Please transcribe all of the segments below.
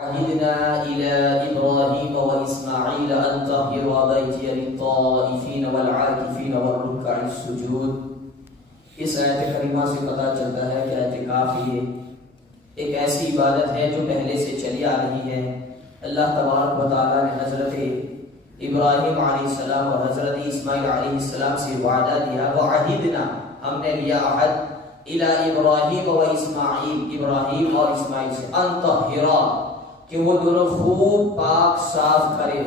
عهدنا إلى إبراهيم وإسماعيل أن طهر بيتي للطائفين والعاكفين والركع السجود. اس آیت کریمہ سے پتہ چلتا ہے کہ اعتکاف یہ ایک ایسی عبادت ہے جو پہلے سے چلی آ رہی ہے. اللہ تبارک و تعالیٰ نے حضرت ابراہیم علیہ السلام اور حضرت اسماعیل علیہ السلام سے وعدہ دیا. وعہدنا، ہم نے لیا عہد، الی ابراہیم و اسماعیل، ابراہیم اور اسماعیل سے، ان طہرا، کہ وہ دونوں خوب پاک صاف کرے،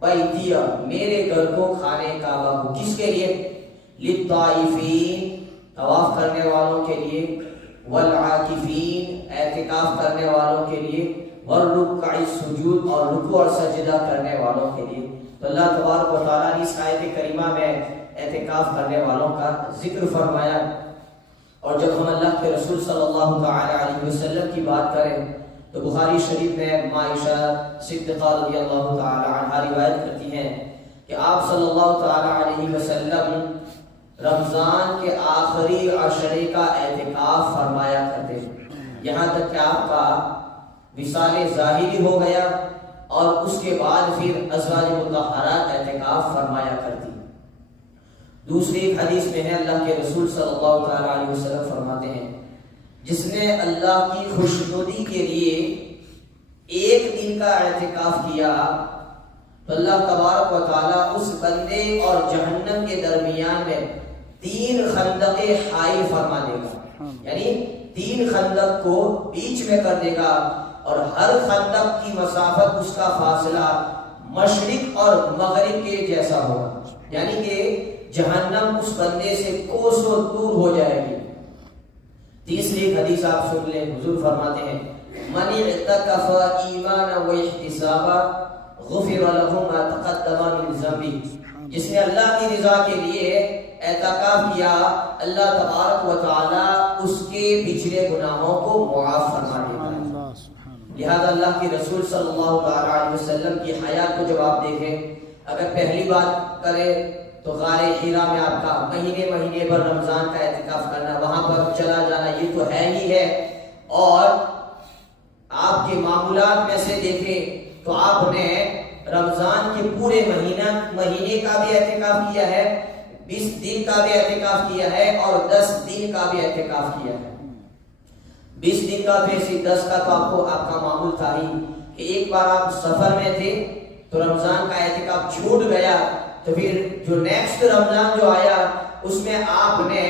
بیتیا، میرے گھر کو، خانے کعبہ کو. کس کے لیے؟ للطائفین، طواف کرنے والوں کے لیے، والعاکفین، اعتکاف کرنے والوں کے لیے، والرکع السجود، اور رکوع اور سجدہ کرنے والوں کے لیے. تو اللہ تبارک و تعالیٰ نے اس آیت کریمہ میں اعتکاف کرنے والوں کا ذکر فرمایا. اور جب ہم اللہ کے رسول صلی اللہ تعالی علیہ وسلم کی بات کریں تو بخاری شریف میں عائشہ صدیقہ رضی اللہ تعالی عنہا روایت کرتی ہیں کہ آپ صلی اللہ تعالی علیہ وسلم رمضان کے آخری عشرے کا اعتکاف فرمایا کرتے ہیں، یہاں تک کہ آپ کا وصال ظاہری ہو گیا اور اس کے بعد پھر ازواج مطہرات اعتکاف فرمایا کرتی. دوسری ایک حدیث میں ہے، اللہ کے رسول صلی اللہ تعالی علیہ وسلم فرماتے ہیں، جس نے اللہ کی خوشنودی کے لیے ایک دن کا اعتکاف کیا تو اللہ تبارک و تعالیٰ اس بندے اور جہنم کے درمیان میں 3 خندق حائل فرما دے گا. یعنی 3 خندق کو بیچ میں کر دے گا اور ہر خندق کی مسافت، اس کا فاصلہ مشرق اور مغرب کے جیسا ہوگا. یعنی کہ جہنم اس بندے سے کوسوں دور ہو جائے گی. تیسری حدیث آپ سن لیں، حضور فرماتے ہیں، من اعتکف ایمانا و احتسابا غفر له ما تقدم من ذنبه. جس نے اللہ کی رضا کے لیے اعتکاف کیا، اللہ تبارک و تعالی اس کے پچھلے گناہوں کو معاف فرما دے گا. لہذا اللہ کے رسول صلی اللہ علیہ وسلم کی حیات کو جب آپ دیکھیں، اگر پہلی بات کریں تو غار حرا میں آپ کا مہینے پر رمضان کا اعتکاف کرنا، وہاں پر چلا جانا، یہ تو ہے ہی ہے. اور آپ کے معمولات میں سے دیکھیں تو آپ نے رمضان کے پورے مہینے کا بھی اعتکاف کیا ہے، 20 دن کا بھی اعتکاف کیا ہے، اور 10 دن کا بھی اعتکاف کیا ہے. 20 دن کا پھر 10 کا تو آپ کا معمول تھا ہی کہ ایک بار آپ سفر میں تھے تو رمضان کا اعتکاف چھوٹ گیا، تو پھر جو نیکسٹ رمضان جو آیا اس میں آپ نے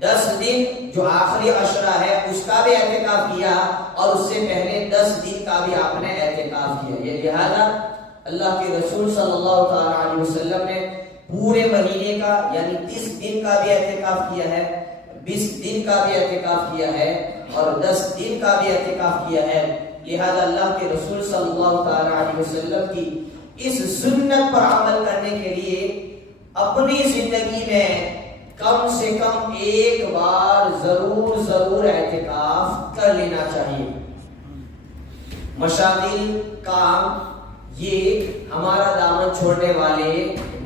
10 دن جو آخری عشرہ ہے اس کا بھی اعتکاف کیا، اور اس سے پہلے 10 دن کا بھی آپ نے اعتکاف کیا. یہ لہذا اللہ کے رسول صلی اللہ تعالی علیہ وسلم نے پورے مہینے کا یعنی 30 دن کا بھی اعتکاف کیا ہے، 20 دن کا بھی اعتکاف کیا ہے، اور 10 دن کا بھی اعتکاف کیا ہے. لہذا اللہ کے رسول صلی اللہ تعالی علیہ وسلم کی اس سنت پر عمل کرنے کے لیے اپنی زندگی میں کم سے کم ایک بار ضرور اعتکاف کر لینا چاہیے. مشاغل، کام، یہ ہمارا دامن چھوڑنے والے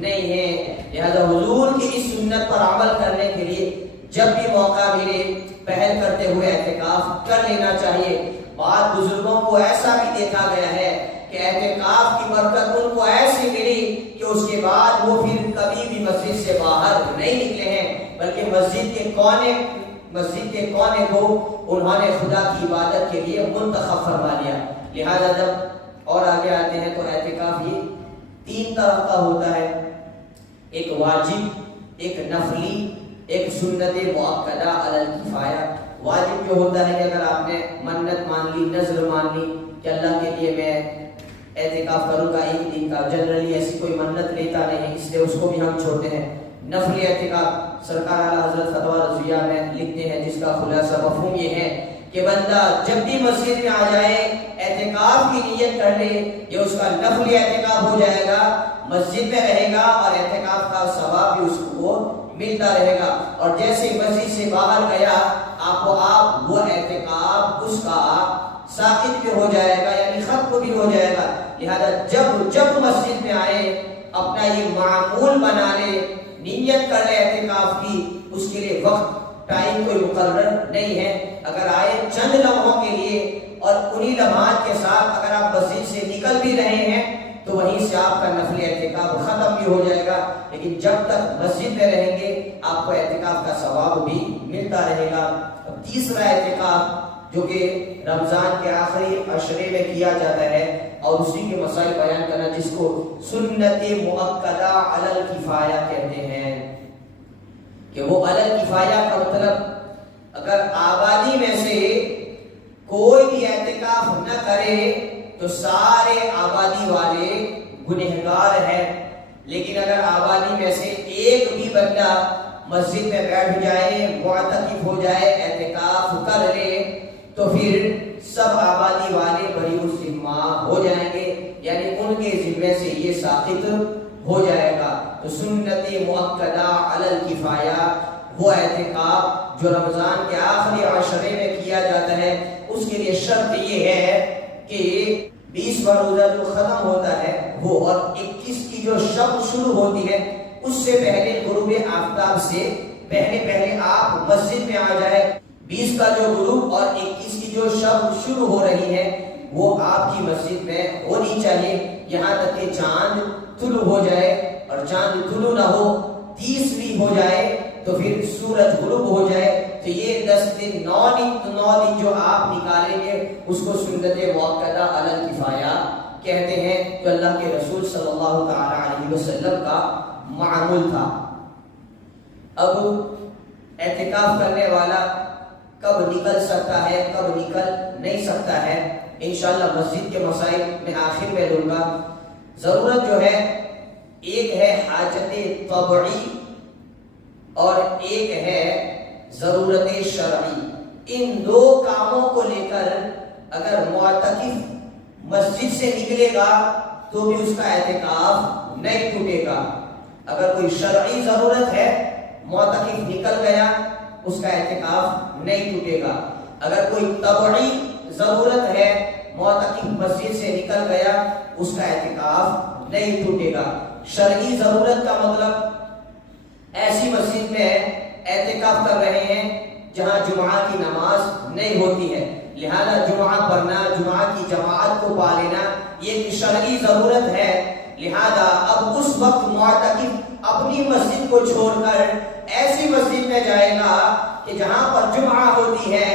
نہیں ہیں. لہذا حضور کی اس سنت پر عمل کرنے کے لیے جب بھی موقع ملے پہل کرتے ہوئے اعتکاف کر لینا چاہیے. بعض بزرگوں کو ایسا بھی دیکھا گیا ہے کہ اعتکاف کی برکت ان کو ایسی ملی کہ اس کے بعد وہ پھر کبھی بھی مسجد سے باہر نہیں نکلے ہیں، بلکہ مسجد کے کونے کو انہوں نے خدا کی عبادت کے لیے منتخب فرما لیا. لہذا جب اور آگے آتے ہیں تو اعتکاف یہ 3 طرح کا ہوتا ہے، ایک واجب، ایک نفلی، ایک سنت مؤکدہ علی الکفایہ. واجب جو ہوتا ہے کہ اگر آپ نے منت مان لی، نذر مان لی کہ اللہ کے لیے میں اعتکاف کروں گا 1 دن کا، جنرلی ایسی کوئی منت لیتا نہیں، اس لیے اس کو بھی ہم چھوڑتے ہیں. نفلی اعتکاف سرکار اعلیٰ حضرت فتویٰ رضویہ میں لکھتے ہیں، جس کا خلاصہ مفہوم یہ ہے کہ بندہ جب بھی مسجد میں آ جائے اعتکاف کی نیت کر لے، یہ اس کا نفلی اعتکاف ہو جائے گا، مسجد میں رہے گا اور اعتکاف کا ثواب بھی اس کو ملتا رہے گا. اور جیسے مسجد سے باہر گیا آپ وہ اعتکاف اس کا ساقط بھی ہو جائے گا، یعنی ختم بھی ہو جائے گا. لہذا جب مسجد میں آئے اپنا یہ معمول بنا لے، نیت کر لے اعتکاف کی، اس کے لیے وقت ٹائم کوئی مقرر نہیں ہے، اگر آئے چند لمحوں کے لیے اور انہی لمحات کے ساتھ اگر آپ مسجد سے نکل بھی رہے ہیں تو وہیں سے آپ کا نفل اعتکاف ختم بھی ہو جائے گا، لیکن جب تک مسجد میں رہیں گے آپ کو اعتکاف کا ثواب بھی ملتا رہے گا۔ اب تیسرا اعتکاف جو کہ رمضان کے آخری عشرے میں کیا جاتا ہے اور اسی کے مسائل بیان کرنا، جس کو سنت مؤکدہ علی الکفایہ کہتے ہیں، کہ وہ علی الکفایہ کا مطلب اگر آبادی میں سے کوئی بھی اعتکاف نہ کرے تو سارے آبادی والے گنہگار ہیں، لیکن اگر آبادی میں سے ایک بھی بندہ مسجد میں بیٹھ جائے، معتکف ہو جائے، اعتکاف کر لے تو پھر سب آبادی والے بری الذمہ ہو جائیں گے، یعنی ان کے ذمے سے یہ ساقط ہو جائے گا۔ تو سنت مؤکدہ علی الکفایہ وہ اعتکاف جو رمضان کے آخری عشرے میں کیا جاتا ہے، اس کے لیے شرط یہ ہے کہ 20واں روزہ جو ختم ہوتا ہے وہ اور 21 کی جو شب شروع ہوتی ہے اس سے پہلے غروب آفتاب سے پہلے آپ مسجد میں آ جائے۔ 20 کا جو غروب اور 21 کی جو شب شروع ہو رہی ہے وہ آپ کی مسجد میں ہونی چاہیے، یہاں تک کہ چاند طلوع ہو جائے، اور چاند طلوع نہ ہو 30 بھی ہو جائے تو پھر سورج غروب ہو جائے، تو یہ 10 دن 9 دن جو آپ نکالیں گے اس کو سنت مؤکدہ علی الکفایہ کہتے ہیں، جو اللہ کے رسول صلی اللہ تعالی علیہ وسلم کا معمول تھا۔ اب اعتکاف کرنے والا کب نکل سکتا ہے، کب نکل نہیں سکتا ہے، انشاءاللہ مسجد کے مسائل میں آخر میں دوں گا۔ ضرورت جو ہے ایک ہے حاجت طبعی اور ایک ہے ضرورت شرعی، ان دو کاموں کو لے کر اگر معتکف مسجد سے نکلے گا تو بھی اس کا اعتکاف نہیں ٹوٹے گا۔ اگر کوئی شرعی ضرورت ہے، معتکف نکل گیا، اس کا اعتکاف نہیں ٹوٹے گا۔ اگر کوئی طبعی ضرورت ہے، معتکف مسجد سے نکل گیا، اس کا اعتکاف نہیں ٹوٹے گا۔ شرعی ضرورت کا مطلب ایسی مسجد میں اعتکاف کر رہے ہیں جہاں جمعہ کی نماز نہیں ہوتی ہے، لہذا جمعہ پڑھنا، جمعہ کی جماعت کو پا لینا یہ ایک شرعی ضرورت ہے، لہذا اب اس وقت معتکف اپنی مسجد کو چھوڑ کر ایسی مسجد میں جائے گا کہ جہاں پر جمعہ ہوتی ہے،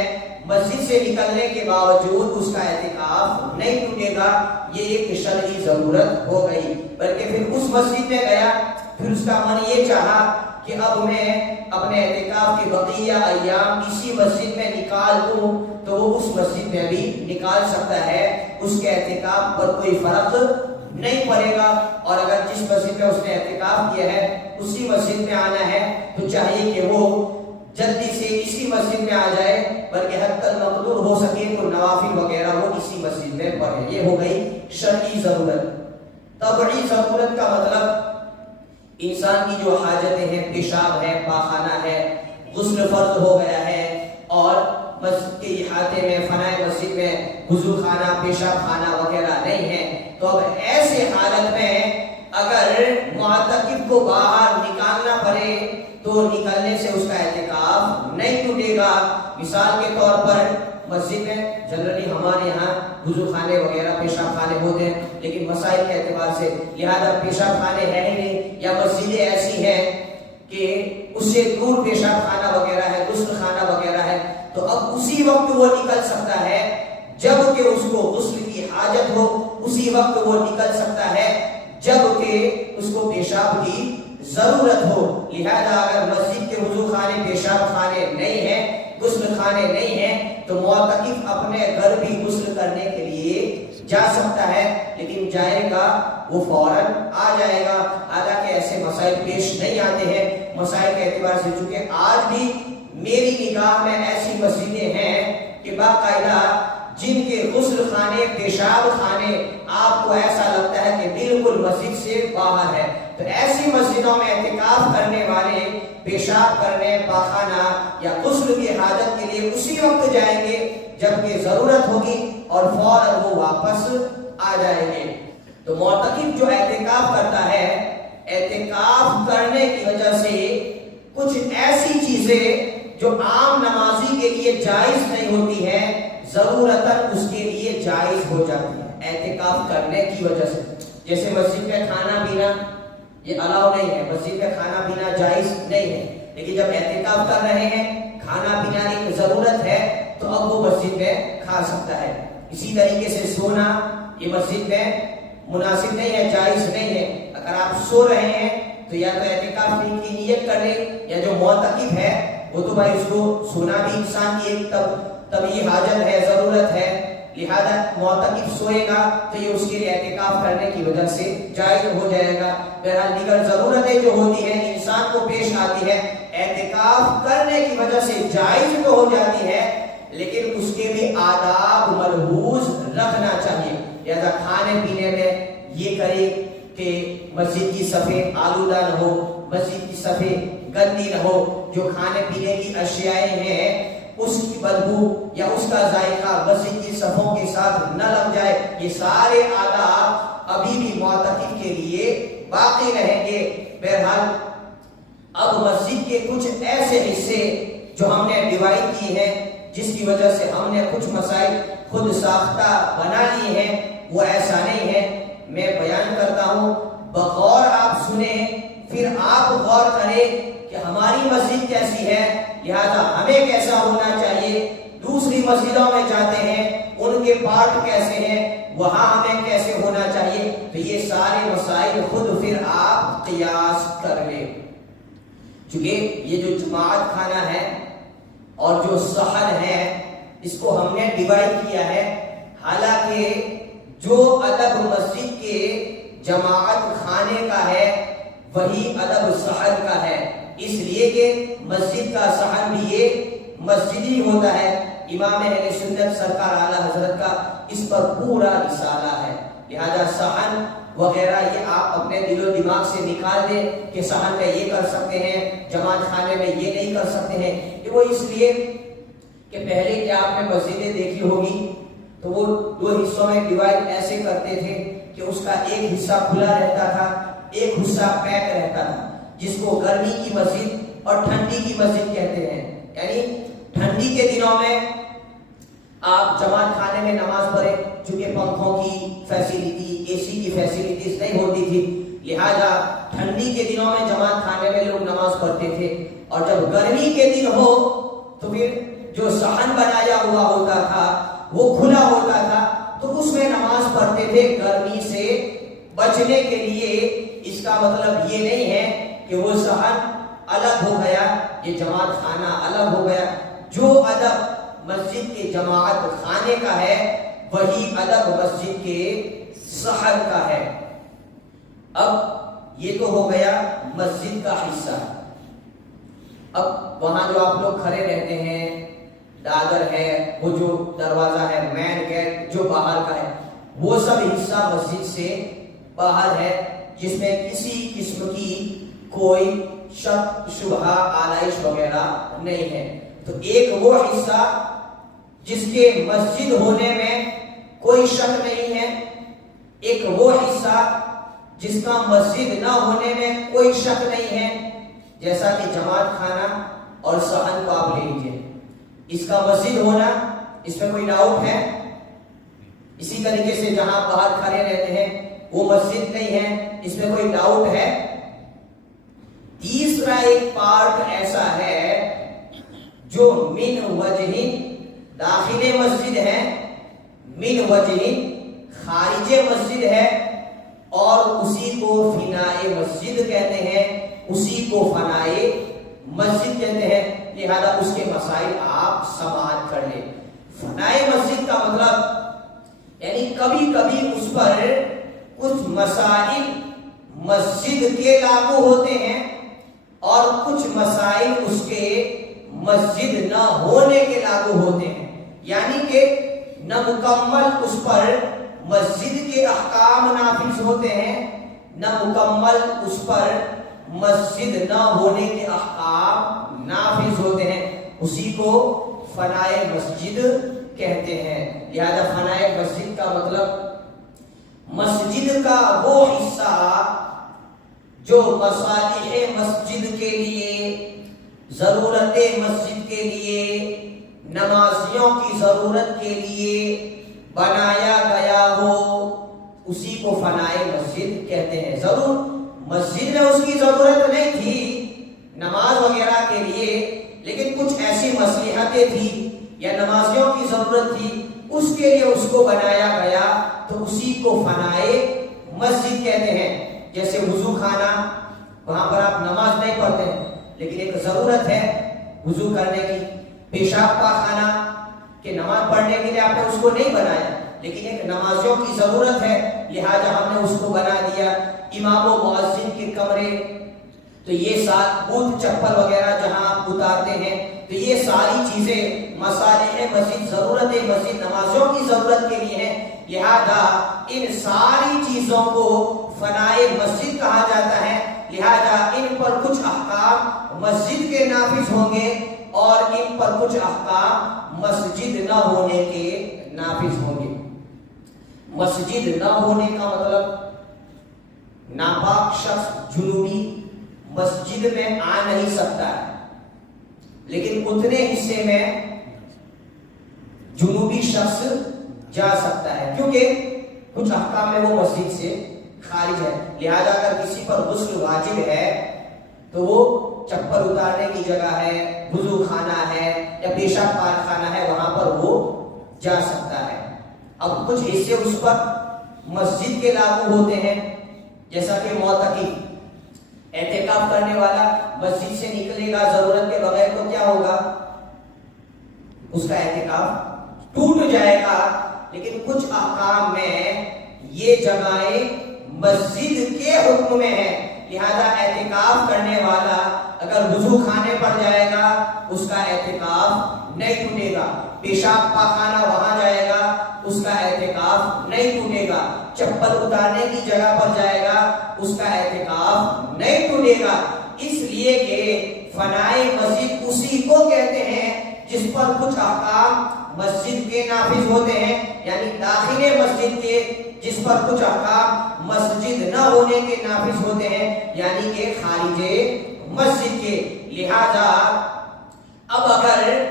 مسجد سے نکلنے کے باوجود اس کا اعتکاف نہیں ٹوٹے گا، یہ ایک شرعی ضرورت ہو گئی۔ بلکہ پھر اس مسجد میں گیا، پھر اس کا من یہ چاہا کہ اب میں اپنے اعتکاف کے بقیہ ایام اسی مسجد میں نکال دوں تو وہ اس مسجد میں بھی نکال سکتا ہے، اس کے اعتکاف پر کوئی فرق نہیں پڑے گا۔ اور اگر جس مسجد میں اس نے اعتکاف کیا ہے اسی مسجد میں آنا ہے تو چاہیے کہ وہ جلدی سے اسی مسجد میں آ جائے، بلکہ حتی المقدور ہو سکے تو نوافل وغیرہ وہ اسی مسجد میں پڑھے۔ یہ ہو گئی شرعی ضرورت۔ طبعی ضرورت کا مطلب انسان کی جو حاجتیں ہیں، پیشاب ہے، پاخانہ ہے، غسل فرض ہو گیا ہے اور مسجد کے احاطے میں فنائے مسجد میں وضو خانہ، پیشاب خانہ وغیرہ نہیں ہے، تو اب ایسے حالت میں اگر معتکف کو باہر نکالنا پڑے تو نکلنے سے اس کا اعتکاف نہیں ٹوٹے گا۔ مثال کے طور پر مسجد میں جنرلی ہمارے یہاں وضو خانے وغیرہ پیشاب خانے ہوتے ہیں، لیکن مسائل کے اعتبار سے لہذا پیشاب خانے ہے ہی نہیں، یا مسجدیں ایسی ہیں کہ اس سے دور پیشاب خانہ وغیرہ ہے، غسل خانہ وغیرہ ہے، تو اب اسی وقت وہ نکل سکتا ہے جب کہ اس کو غسل کی حاجت ہو، اسی وقت وہ نکل سکتا ہے جب کہ اس کو پیشاب کی ضرورت ہو۔ لہذا اگر مسجد کے وضو خانے، پیشاب خانے نہیں ہیں، غسل خانے نہیں ہیں، تو معتکف اپنے گھر بھی غسل کرنے کے لیے جا سکتا ہے، لیکن جائے گا وہ فوراً آ جائے گا۔ حالانکہ ایسے مسائل پیش نہیں آتے ہیں، مسائل کے اعتبار سے چونکہ آج بھی میری نگاہ میں ایسی مسجدیں ہیں کہ باقاعدہ جن کے غسل خانے، پیشاب خانے آپ کو ایسا لگتا ہے کہ بالکل مسجد سے باہر ہے، تو ایسی مسجدوں میں اعتکاف کرنے والے پیشاب کرنے، پاخانہ یا غسل کی حاجت کے لیے اسی وقت جائیں گے جبکہ ضرورت ہوگی اور فوراً وہ واپس آ جائیں گے۔ تو معتکف جو اعتکاف کرتا ہے، اعتکاف کرنے کی وجہ سے کچھ ایسی چیزیں جو عام نمازی کے لیے جائز نہیں ہوتی ہے ضرورتاً اس کے لیے جائز ہو جاتی ہے اعتکاف کرنے کی وجہ سے. جیسے مسجد میں کھانا پینا یہ الاؤ نہیں ہے، مسجد میں کھانا پینا جائز نہیں ہے، لیکن جب اعتکاف کر رہے ہیں کھانا پینا کی ضرورت ہے تو اب وہ مسجد میں کھا سکتا ہے. اسی طریقے سے سونا یہ مسجد میں مناسب نہیں ہے، جائز نہیں ہے. اگر آپ سو رہے ہیں تو یا تو اعتکاف کی نیت کر لیں، یا جو معتکف ہے وہ تو بھائی اس کو سونا بھی انسان کی ایک طبعی حاجت ہے، ضرورت ہے، لہذا معتکف سوئے گا تو یہ اس کے لیے اعتکاف کرنے کی وجہ سے جائز ہو جائے گا. بہرحال دیگر ضرورتیں جو ہوتی ہیں انسان کو پیش آتی ہے اعتکاف کرنے کی وجہ سے جائز تو ہو جاتی ہے، لیکن اس کے بھی آداب ملحوظ رکھنا چاہیے. لہذا کھانے پینے میں یہ کرے کہ مسجد کی صفیں آلودہ نہ ہو، مسجد کی صفیں گندی نہ ہو، جو کھانے پینے کی اشیاء ہیں اس کی بدبو یا اس کا ذائقہ مسجد کی صفوں کے ساتھ نہ لگ جائے. یہ سارے آداب ابھی بھی معتکف کے لیے باقی رہیں گے. بہرحال اب مسجد کے کچھ ایسے حصے جو ہم نے ڈیوائڈ کی ہیں جس کی وجہ سے ہم نے کچھ مسائل خود ساختہ بنا لیے ہیں، وہ ایسا نہیں ہے. میں بیان کرتا ہوں، بغور آپ سنیں، پھر آپ غور کریں کہ ہماری مسجد کیسی ہے، لہذا ہمیں کیسا ہونا چاہیے. دوسری مسجدوں میں جاتے ہیں ان کے پارٹ کیسے ہیں، وہاں ہمیں کیسے ہونا چاہیے. تو یہ سارے مسائل خود پھر آپ قیاس کر لیں. چونکہ یہ جو جماعت کھانا ہے اور جو سحر ہے اس کو ہم نے ڈیوائڈ کیا ہے. حالانکہ جو ادب مسجد کے جماعت کھانے کا ہے وہی ادب سحر کا ہے، اس لیے کہ مسجد کا سحر بھی یہ مسجدی ہوتا ہے. امام اہل سنت سرکار اعلیٰ حضرت کا اس پر پورا رسالہ ہے. لہذا سحر وغیرہ یہ آپ اپنے دل و دماغ سے نکال دیں کہ سحر میں یہ کر سکتے ہیں، جماعت خانے میں یہ نہیں کر سکتے ہیں. کہ وہ اس لیے کہ پہلے کہ آپ نے مسجدیں دیکھی ہوگی تو وہ دو حصوں میں ڈیوائڈ ایسے کرتے تھے کہ اس کا ایک حصہ کھلا رہتا تھا، ایک حصہ پیک رہتا تھا، جس کو گرمی کی مسجد اور ٹھنڈی کی مسجد کہتے ہیں. یعنی ٹھنڈی کے دنوں میں آپ جماعت خانے میں نماز پڑھے، چونکہ پنکھوں کی فیسیلٹی، اے سی کی فیسیلٹیز نہیں ہوتی تھی، لہذا ٹھنڈی کے دنوں میں جماعت خانے میں لوگ نماز پڑھتے تھے. اور جب گرمی کے دن ہو تو پھر جو صحن بنایا ہوا ہوتا تھا وہ کھلا ہوتا تھا تو اس میں نماز پڑھتے تھے گرمی سے بچنے کے لیے. اس کا مطلب یہ نہیں ہے کہ وہ صحن الگ ہو گیا، یہ جماعت خانہ الگ ہو گیا. جو ادب مسجد کے جماعت خانے کا ہے وہی ادب مسجد کے صحن کا ہے. اب یہ تو ہو گیا مسجد کا حصہ. اب وہاں جو آپ لوگ کھڑے رہتے ہیں، ڈاگر ہے، وہ جو دروازہ ہے، مین گیٹ جو باہر کا ہے، وہ سب حصہ مسجد سے باہر ہے، جس میں کسی قسم کی کوئی شک شبہ آلائش وغیرہ نہیں ہے. تو ایک وہ حصہ جس کے مسجد ہونے میں کوئی شک نہیں ہے، ایک وہ حصہ جس کا مسجد نہ ہونے میں کوئی شک نہیں ہے. جیسا کہ جماعت خانہ اور صحن کو آپ لے لیجیے، اس کا مسجد ہونا اس میں کوئی ڈاؤٹ ہے. اسی طریقے سے جہاں باہر کھڑے رہتے ہیں وہ مسجد نہیں ہے، اس میں کوئی ڈاؤٹ ہے. تیسرا ایک پارٹ ایسا ہے جو من وجہ داخل مسجد ہے، من وجہ خارج مسجد ہے، اور اسی کو فنائے مسجد کہتے ہیں، اسی کو فنائے مسجد کہتے ہیں. لہذا اس کے مسائل آپ سماعت کر لیں. فنائے مسجد کا مطلب یعنی کبھی کبھی اس پر کچھ مسائل مسجد کے لاگو ہوتے ہیں اور کچھ مسائل اس کے مسجد نہ ہونے کے لاگو ہوتے ہیں. یعنی کہ نہ مکمل اس پر مسجد کے احکام نافذ ہوتے ہیں، نہ مکمل اس پر مسجد نہ ہونے کے احکام نافذ ہوتے ہیں. اسی کو فنائے مسجد کہتے ہیں. لہذا فنائے مسجد کا مطلب مسجد کا وہ حصہ جو مصالح مسجد کے لیے ضرورت مسجد کے لیے، نمازیوں کی ضرورت کے لیے بنایا گیا ہو، اسی کو فنائے مسجد کہتے ہیں۔ ضرور مسجد میں اس کی ضرورت نہیں تھی نماز وغیرہ کے لیے، لیکن کچھ ایسی مصلحتیں تھی یا نمازیوں کی ضرورت تھی، اس کے لیے اس کو بنایا گیا، تو اسی کو فنائے مسجد کہتے ہیں۔ جیسے وضو خانہ، وہاں پر آپ نماز نہیں پڑھتے ہیں لیکن ایک ضرورت ہے وضو کرنے کی۔ پیشاب پاخانہ کہ نماز پڑھنے کے لیے آپ نے اس کو نہیں بنایا لیکن ایک نمازیوں کی ضرورت ہے، لہذا ہم نے اس کو بنا دیا۔ امام و مؤذن کے کمرے، تو یہ ساتھ بوت چپل وغیرہ جہاں آپ اتارتے ہیں، تو یہ ساری چیزیں مصالح مسجد، ضرورت مسجد نمازوں کی ضرورت کے لیے ہیں، لہذا ان ساری چیزوں کو فنائے مسجد کہا جاتا ہے۔ لہذا ان پر کچھ احکام مسجد کے نافذ ہوں گے اور ان پر کچھ احکام مسجد نہ ہونے کے نافذ ہوں گے۔ مسجد نہ ہونے کا مطلب ناپاک شخص جنوبی مسجد میں آ نہیں سکتا ہے، لیکن اتنے حصے میں جنوبی شخص جا سکتا ہے، کیونکہ کچھ احکام میں وہ مسجد سے خارج ہے۔ لہذا اگر کسی پر غسل واجب ہے تو وہ چپل اتارنے کی جگہ ہے، وضو خانہ ہے یا پیشاب پاخانہ ہے، وہاں پر وہ جا سکتا ہے۔ اب کچھ حصے اس پر مسجد کے لاگو ہوتے ہیں، جیسا کہ معتکف، اعتکاف کرنے والا مسجد سے نکلے گا ضرورت کے بغیر تو کیا ہوگا؟ اس کا اعتکاف ٹوٹ جائے گا۔ لیکن کچھ احکام میں یہ جگہیں مسجد کے حکم میں ہے، لہذا اعتکاف کرنے والا اگر وضو خانے پر جائے گا اس کا اعتکاف نہیں ٹوٹے گا، پیشاب پاخانہ وہاں جائے گا اس کا اعتکاف نہیں ٹوٹے گا، چپل اتارنے کی جگہ پر جائے گا اس کا اعتکاف نہیں ٹوٹے گا، اس لیے کہ فنائے مسجد اسی کو کہتے ہیں جس پر کچھ احکام مسجد کے نافذ ہوتے ہیں، یعنی داخل مسجد کے، جس پر کچھ احکام مسجد نہ ہونے کے نافذ ہوتے ہیں، یعنی کہ خارج مسجد کے۔ لہذا اب اگر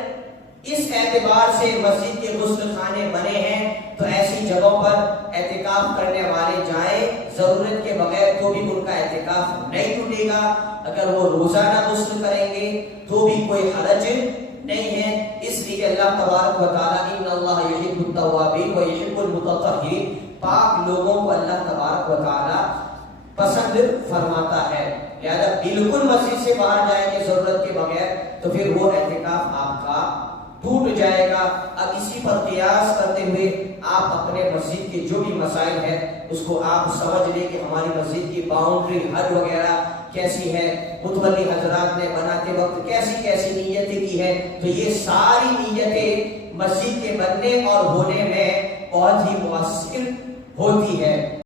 اس اعتبار سے مسجد کے غسل خانے بنے ہیں تو ایسی جگہوں پر اعتکاف کرنے والے جائیں ضرورت کے بغیر تو بھی ان کا اعتکاف نہیں ٹوٹے گا۔ اگر وہ روزانہ غسل کریں گے تو بھی کوئی حرج نہیں ہے، اس لیے اللہ تبارک و تعالی ان اللہ یحب التوابین و یحب المتطہرین، پاک لوگوں کو اللہ تبارک و تعالی پسند فرماتا ہے۔ لہذا بالکل مسجد سے باہر جائیں گے ضرورت کے بغیر تو پھر وہ اعتکاف آپ کا ٹوٹ جائے گا۔ اب اسی پر قیاس کرتے ہوئے آپ اپنے مسجد کے جو بھی مسائل ہیں اس کو آپ سمجھ لیں کہ ہماری مسجد کی باؤنڈری حد وغیرہ کیسی ہے، متولی حضرات نے بناتے وقت کیسی کیسی نیتیں کی ہے، تو یہ ساری نیتیں مسجد کے بننے اور ہونے میں بہت ہی مؤثر ہوتی ہے۔